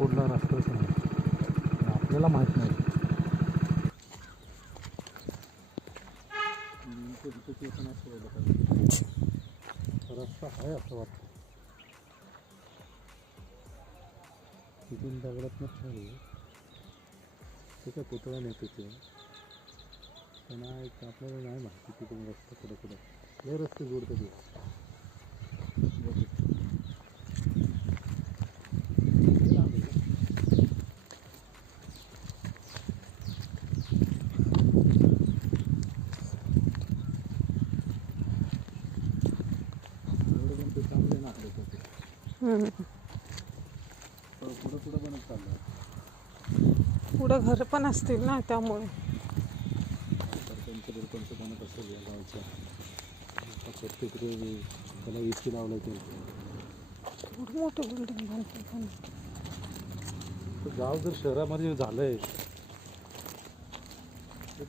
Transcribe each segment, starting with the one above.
कुठला रस्ताच नाही, आपल्याला माहीत नाही. रस्ता आहे असं वाटतं. तिथून दगडात नसणार ते काय पुतळा नाही तिथे, पण आपल्याला नाही माहिती तिथून रस्ता कुठं कुठं हे रस्ते जोडतात. पुढं घर पण असतील ना, त्यामुळे त्याला इतकी लावलं ते मोठे बिल्डिंग बांधतात. गाव जर शहरामध्ये झालंय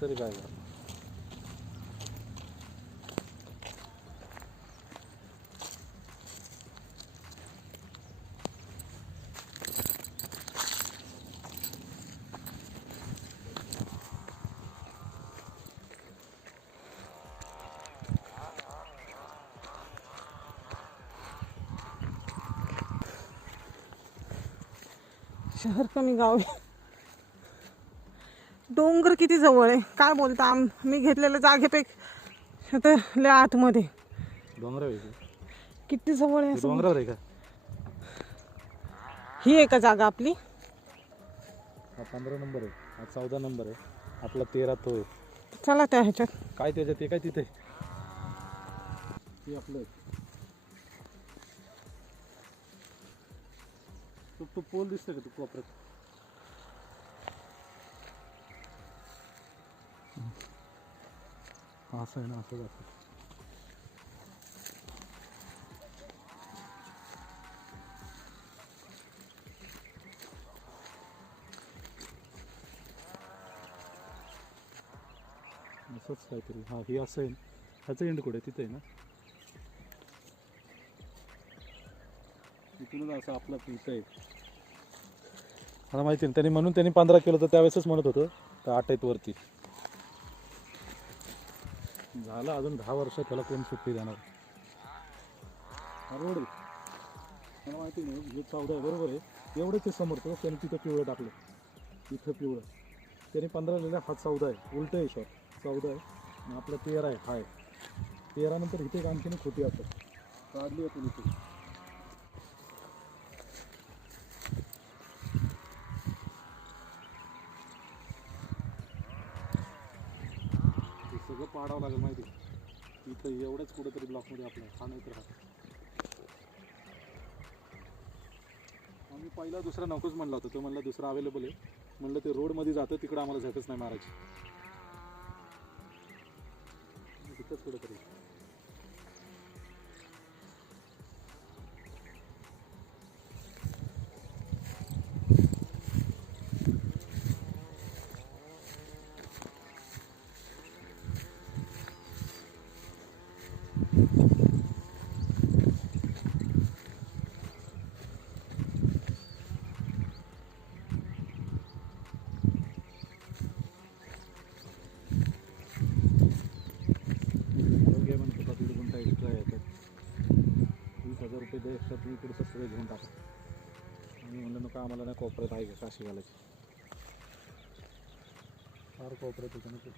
तरी काय झालं. शहर कमी गाव आहे. डोंगर किती जवळ आहे काय बोलता. मी घेतलेल्या जागेपेक्षा तर लय आतमध्ये. डोंगरावर किती जवळ आहे. डोंगरावर आहे का ही आहे का जागा आपली? हा 15 नंबर आहे, हा 14 नंबर आहे, आपला 13 तो आहे. चला त्या ह्याच्यात काय त्याच्यात ते काय तिथे ते आपलं तो पोल दिसतोय का तू कोपऱ्यात? असं आहे ना, असं जातं. असंच काहीतरी. हा ही असं आहे, ह्याचं एंड कुठे तिथे आहे ना, इथूनच असं आपलं इथं आहे. मला माहिती आहे, म्हणून त्यांनी 15 केलं तर त्यावेळेसच म्हणत होतं तर 8 आहेत वरती. झालं अजून 10 वर्ष त्याला कोण सुट्टी देणार. हा रोड आहे, मला माहिती नाही. हे 14 आहे बरोबर आहे, एवढंच आहे समोर. तर त्यांनी तिथं पिवळं टाकलं, इथं पिवळं. त्यांनी 15 लिहिलं, हा 14 आहे, उलट आहे सर. 14 आहे आणि आपलं 13 आहे. हाय 13 नंतर इथे एक आणखीन खोटी असं काढली आहे इथे. सगळं पाडावं लागेल माहिती. इथं एवढंच कुठेतरी ब्लॉकमध्ये आपलं हा नाही तर हा. आम्ही पहिला दुसरा नकोच म्हणला होता, तो म्हणला दुसरा अवेलेबल आहे. म्हणलं ते रोडमध्ये जातं, तिकडं आम्हाला झकच नाही मारायची. तिथंच कुठेतरी ₹20,000 एक्स्ट्रा तुम्ही पुढचं सगळं घेऊन टाका. आणि म्हणलं नका आम्हाला नाही कोपऱ्यात आहे का काशी घालायची. फार कोपऱ्यात होतं ना ते.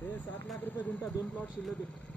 हे 7 लाख रुपये गुंठा, 2 प्लॉट शिल्लक आहे.